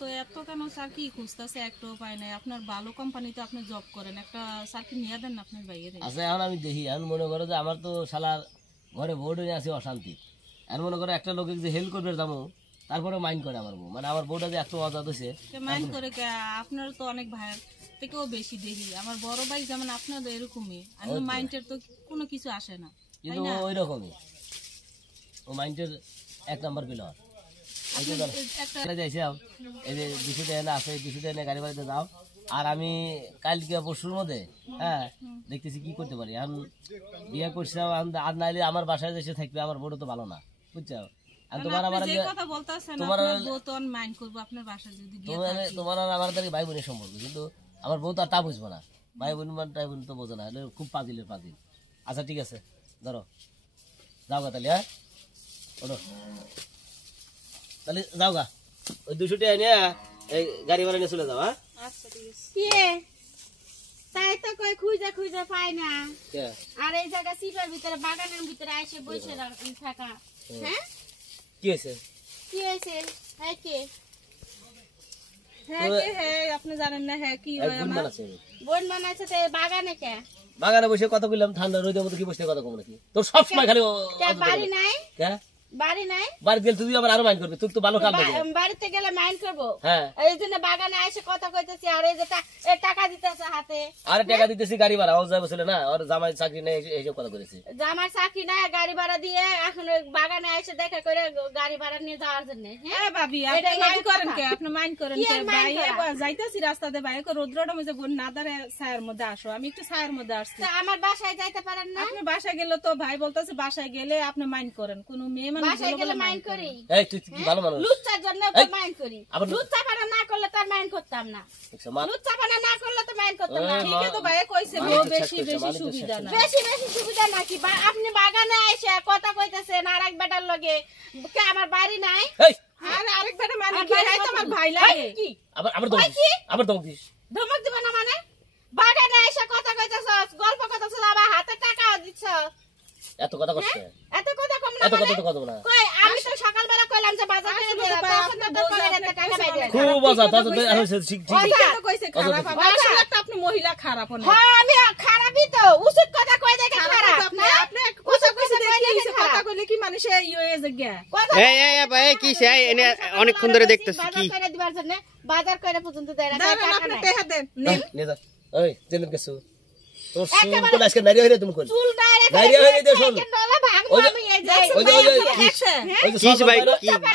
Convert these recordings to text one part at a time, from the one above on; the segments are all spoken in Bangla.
তো এত কেন স্যার কি খুঁজতেছে একটু উপায় নাই আপনার ভালো কোম্পানিতে আপনি জব করেন একটা স্যার কি নিয়ে দেন আপনার বাইরে আচ্ছা এখন আমি দেখি এখন মনে করো যে আমার তো শালার ঘরে বোর্ড হয়ে আছে অশান্তি এখন মনে করো একটা লোকে যে হেল্প করবে যাবো তারপরে মাইন্ড করে আমার বউ মানে আমার বউটা যে এত অজাত হয়েছে মাইন্ড করে আপনার তো অনেক ভাইয়ের থেকেও বেশি দেখি আমার বড় ভাই যেমন আপনাদের এরকমই আমি মাইন্ডের তো কোনো কিছু আসে না কিন্তু ওই রকমই ও মাইন্ডের 1 নাম্বার প্লেয়ার এই যে যাইছিলাম এই যে 200 টাকা না আছে 200 টাকা গাড়ি বাড়িতে যাও আর আমি কালকে পরশুর মধ্যে হ্যাঁ দেখতেছি কি করতে পারি এখন বিয়ে করছিলাম আর নাইলে আমার বাসায় এসে থাকবে আমার বড় তো ভালো না বুঝছো আর তোমার আমার কথা বলতাছেন আপনার বউ তো মাইন্ড করব আপনার বাসায় যদি গিয়ে থাকে তোমার আর আমার দ্বারা ভাই বোনের সম্পর্ক কিন্তু আমার বউ তো আর তা বুঝবো না ভাই বোন মানে তাই বোন তো বোঝে না খুব পাজিলের পাজিল আচ্ছা ঠিক আছে ধরো যাও গা তাহলে হ্যাঁ ওঠো তাহলে যাও গা ওই 200 টাকা নিয়ে এই গাড়ি ভাড়া নিয়ে চলে যাও হ্যাঁ আচ্ছা ঠিক আছে কি তাই তো কই খুঁজে খুঁজে পাই না আর এই জায়গা সিটার ভিতরে বাগানের ভিতরে এসে বসে থাকা হ্যাঁ কি হয়েছে কি হয়েছে হ্যাঁ কে হ্যাঁ আপনি জানেন না হ্যাঁ কি হয় আমার বোন বানাইছে তো বাগানে কে বাগানে বসে কথা বললাম ঠান্ডা রোদের মধ্যে কি বসে কথা কম নাকি তোর সব সময় খালি বাড়ি নাই কে বাড়ি নাই বাড়িতে গেলে তুই আবার আরো মাইন্ড করবি তুই তো ভালো কাম করবি বাড়িতে গেলে মাইন্ড করবো হ্যাঁ এই জন্য বাগানে এসে কথা কইতেছি আর এই যে টাকা দিতেছে হাতে আরে টাকা দিতেছি গাড়ি ভাড়া ও যাবে বলে না আর জামাই চাকরি নেই এইসব কথা করেছি জামার চাকরি নাই গাড়ি ভাড়া দিয়ে এখন ওই বাগানে এসে দেখা করে গাড়ি ভাড়া নিয়ে যাওয়ার জন্য হ্যাঁ ভাবি আপনি মাইন্ড করেন কে আপনি মাইন্ড করেন কে ভাই যাইতাছি রাস্তাতে ভাই কো রোদ্রটা মধ্যে বোন না দাঁড়ে ছায়ার মধ্যে আসো আমি একটু ছায়ার মধ্যে আসছি আমার বাসায় যাইতে পারেন না আপনি বাসায় গেলে তো ভাই বলতাছে বাসায় গেলে আপনি মাইন্ড করেন কোন মেয়ে মানুষ বাসায় গেলে মাইন্ড করি এই তুই কি ভালো মানুষ লুচ্চার জন্য মাইন্ড করি লুচ্চাপানা না করলে তার মাইন্ড করতাম না লুচ্চাপানা না করলে তো মাইন্ড করতাম না ঠিক আছে তো ভাই কইছে বেশি বেশি সুবিধা না বেশি বেশি সুবিধা নাকি আপনি বাগানে এসে কথা কইতেছেন আর এক বেটার লগে কে আমার বাড়ি নাই আর আরেক বেটা মানে কি হয় তোমার ভাই লাগে কি আবার দম দিস ধমক দিবা না মানে বাগানে এসে কথা কইতেছস গল্প করতেছস আবার হাতে টাকাও দিছস এত কথা করছে এত কথা কম না এত কথা তো কথা না কই আমি তো সকালবেলা কইলাম যে বাজার করে দে তখন তো তোর পরে এত টাকা বাইরে খুব মজা তা তো ঠিক তো কইছে খারাপ আসলে একটা আপনি মহিলা খারাপ না হ্যাঁ আমি খারাপই তো উচিত কথা কই দেখে খারাপ আপনি কথা কইছে দেখি কথা কইলে কি মানুষ এই হয়ে যায় এই ভাই কি সেই এনে অনেকক্ষণ ধরে দেখতেছি কি বাজার করে দিবার জন্য বাজার করে পর্যন্ত দেয় না টাকা আপনি টাকা দেন নে যা ওই তেল কেসু তোর চুল তো আজকে নারিয়া হইরে তুমি কই চুল ডাইরেক্ট নারিয়া হইরে দে শুন নলা ভাঙবো আমি এই যে ওই কি ভাই কি আমার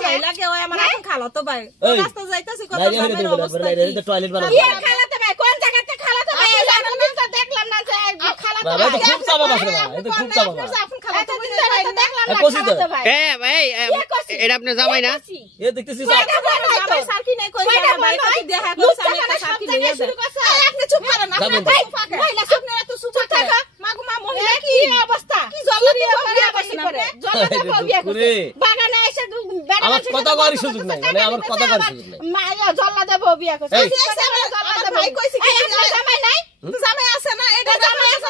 ভাই লাগে ওই আমার এখন খালাতো ভাই রাস্তা যাইতাছি কত নারিয়া অবস্থা হইরে টয়লেট বানাবো কি খালাতো ভাই কোন জায়গাতে খালাতো ভাই জানো না তো দেখলাম না যে খালাতো বাবা তো খুব চাপা বাসরে না এটা খুব চাপা আপনি খালাতো ভাই দেখলাম না কইছি তো খালাতো ভাই ভাই এটা আপনার জামাই না এ দেখতেছি জামাই সার্কি নাই কইছে আমার ভাই কই দেখা করছে আমি একটা সার্কি লইয়া দেন আপনি চুপ করেন আপনি ভাই মহিলা আপনারা তো চুপ থাকা মাগো মা মহিলা কি অবস্থা কি জল্লাদি করে জল্লাদি বিয়ে করে বাগানে এসে আমার কথা করার সুযোগ নাই মানে আমার কথা করার সুযোগ নাই মা জল্লাদি বিয়ে করছে আমার ভাই কইছে কি জামাই নাই তো জামাই আছে না এটা জামাই আছে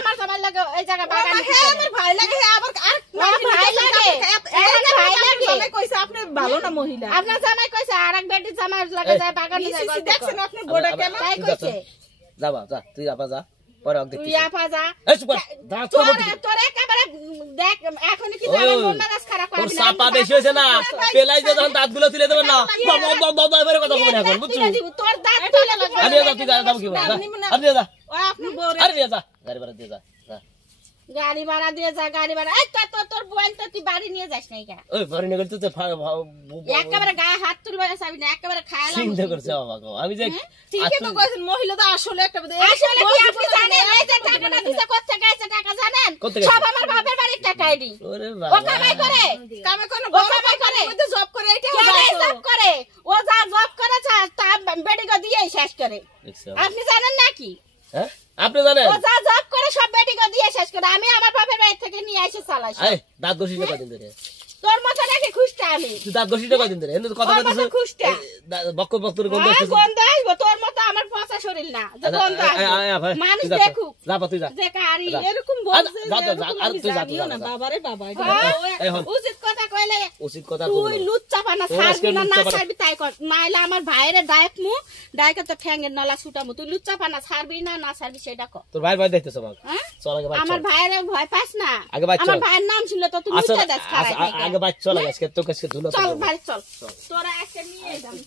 আমার জামাই লাগে এই জায়গা বাগানে হ্যাঁ আমার ভাই লাগে আবার আর ভাই লাগে ভাই লাগে জামাই কইছে আপনি ভালো না মহিলা আপনার জামাই কইছে আরেক বেটি জামাই লাগে যায় বাগানে যায় দেখছেন আপনি গোড়া কেন তাই কইছে যাবা যা তুই আপা যা পরে অক দেখতেছি তুই আপা যা এই চুপ কর যা তোর একেবারে দেখ এখন কি আমার মন মেজাজ খারাপ তোর চাপা বেশি হইছে না পেলাই যে যখন দাঁতগুলো তুলে দেবেন না বাবা এবারে কথা বলে এখন বুঝছো তোর দাঁত তুলে লাগবে আমি যা তুই যাও কি বল আপনি যা ও আপনি বড় আরে যা গাড়ি ভাড়া দিয়ে যা গাড়ি ভাড়া দিয়ে যা গাড়ি ভাড়া এই তো তোর বোন তো তুই বাড়ি নিয়ে যাস নাই কা ওই বাড়ি নিয়ে গেল তো একেবারে গায়ে হাত তুলবে চাবি না একেবারে খায়ালাম চিন্তা করছে বাবা গো আমি যে ঠিকই তো কইছেন মহিলা তো আসলে একটা আসলে কি আপনি জানেন এই যে টাকাটা দিতে করতে গেছে টাকা জানেন সব আমার বাপের বাড়ির টাকাই দি ওরে ও বাবা কামাই করে কামে কোন ও কামাই করে মধ্যে জব করে এটা জব করে ও যা জব করে তা বেটিকে দিয়ে শেষ করে আপনি জানেন নাকি হ্যাঁ আপনি জানেন ও যা জব করে সব বেটিকে দিয়ে শেষ করে আমি আমার বাপের বাড়ি থেকে নিয়ে এসে চালাইছি এই দাঁত ঘষিটা কদিন ধরে তোর মতো নাকি খুশটা আমি তুই দাঁত ঘষিটা কদিন ধরে এনে কথা বলতেছ খুশটা বক্ক বক্তর গন্ধ হ্যাঁ, আসছে গন্ধ আসবো তোর মতো আমার পচা মোটা শরীর না যে গন্ধ আসবে। মানুষ দেখুক যে কারি এরকম বলছে না বাবারে বাবা উচিত কথা কইলে উচিত কথা তুই লুচ্চা পানা ছাড়বি না না ছাড়বি তাই কর নাইলে আমার ভাইরে ডাইকে তো ঠ্যাঙ্গের নলা ছুটামু তুই লুচ্চা পানা ছাড়বি না না ছাড়বি সেটা কর তোর ভাই ভয় দেখতেছ আমাকে হ্যাঁ? চল আগে বাইক আমার ভাইরে ভয় পাস না আগে বাইক চল। আমার ভাইয়ের নাম ছিল তো তুই লুচ্চা দাস খারাই আগে বাইক চল আগে আজকে তোর কাছে ধুলো চল ভাই চল তোরা একটা নিয়ে যাবি